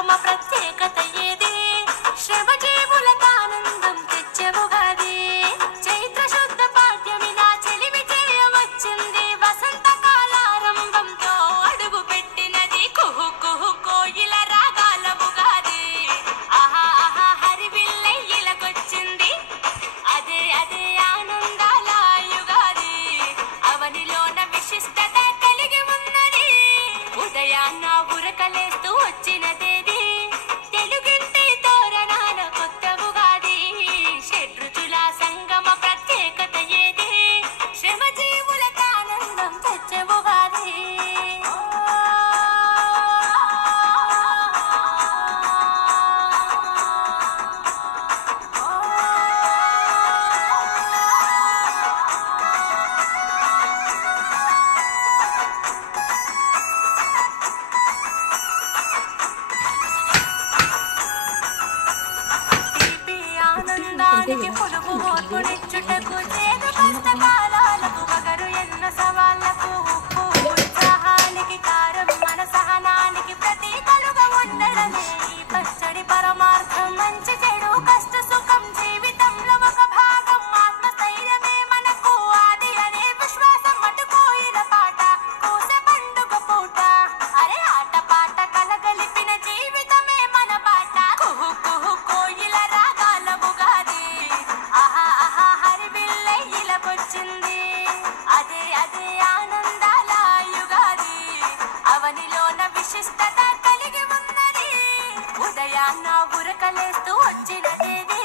సంగమ ప్రత్యేకత ఏది శ్రమజీవులకు ఆనందం తెచ్చే ఉగాది చైత్ర శుద్ధ పాడ్యమి నా చెలిమి చేయవచ్చింది వసంత కాలారంభంతో అడుగు పెట్టినది కుహు కుహు కోయిల రాగాల ఉగాది ఆహా ఆహా హరివిల్లై ఇలకొచ్చింది అదే అదే ఆనందాల యుగాది అవనిలోన విశిష్టత కలిగి ఉన్నది ఉదయాన్న ఉరకలేస్తూ వచ్చినదేది తెలుగింటి తోరణాల కొత్త ఉగాది షడ్రుచుల సంగమ ప్రత్యేకత ఏది శ్రమజీవులకు ఆనందం తెచ్చే ఉగాది ఆనందానికి పొలుగు ఓర్పునిచ్చుటకు చేదు కష్టకాలాలకు వగరు ఎన్న సవాళ్లకు ఉప్పు ఉత్సాహానికి కారం మన సహనానికి ప్రతీకలుగా ఉండడమే ఈ పచ్చడి పరమార్థం మంచి చెడు కష్ట సుఖం జీవితంలో ఒక భాగం ఆత్మస్థైర్యమే మనకు ఆది అనే విశ్వాసం మటుకోయిన పాట కోసే పండుగ పూట అరే ఆట పాట కలగలిపిన జీవితమే మన పాట కుహు కుహు కోయిల రాగాల ఉగాది ఆహా ఆహా హరివిల్లై ఇలకొచ్చింది అదే అదే ఆనందాల యుగాది అవనిలోన విశిష్టత కలిగి ఉన్నది ఉదయాన్న ఉరకలేస్తూ వచ్చినదేది